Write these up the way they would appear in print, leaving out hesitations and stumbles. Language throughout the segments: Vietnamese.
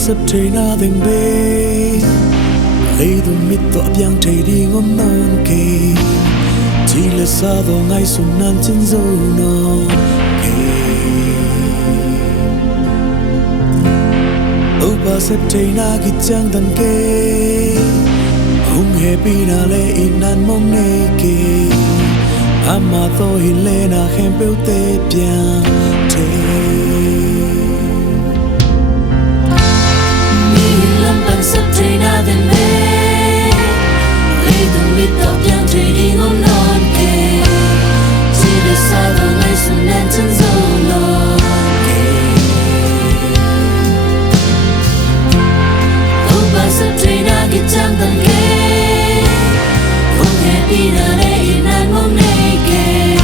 sắp trời na thành bê lấy tụi mít tọa biang trời đi ngom non kề chỉ là xa vào ngay xuân nan chân dâu non kề âu ba sắp trời na kít chang tan kê hung hề pi na lệ in nan mong nê kê ama tôi hin lệ na khem bêu tê biang sắp trời na thành bê lấy từng biết tóc yang trời đi ngom non kề chỉ để xa vào ngày xuân nan chân dâu non kề âu ba sắp trời na kít chang tan kê không hề đi na lệ in nan mong nê kề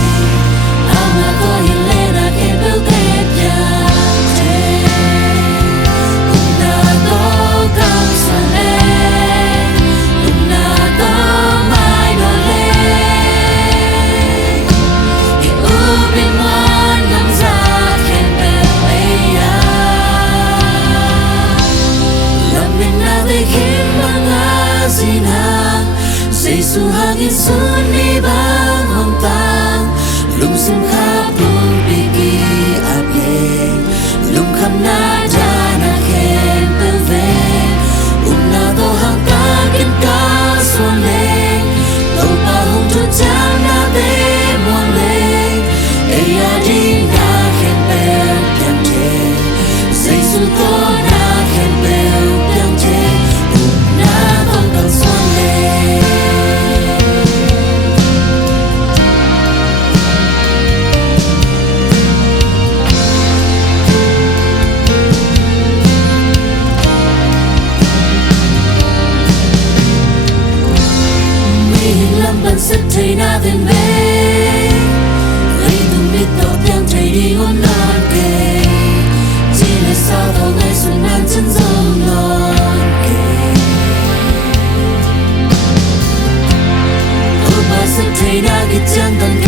ama có hin lệ na khem bêu tê biang Giêsu hangin sunni bang hong tang lung sim kha pung bigi aple lung kham na ja na khen pel ve na to hang ta kin ka suan le to pa hong tu chang na de mon le e ya din na khen pel pian che Giêsu to na khen pel pian che na vong kang suan le sắp trời na thành bê lấy từng biết tóc yang trời đi ngom non kề chỉ là sao vào ngày xuân nan chân dâu non kề âu ba sắp trời na kít chang tan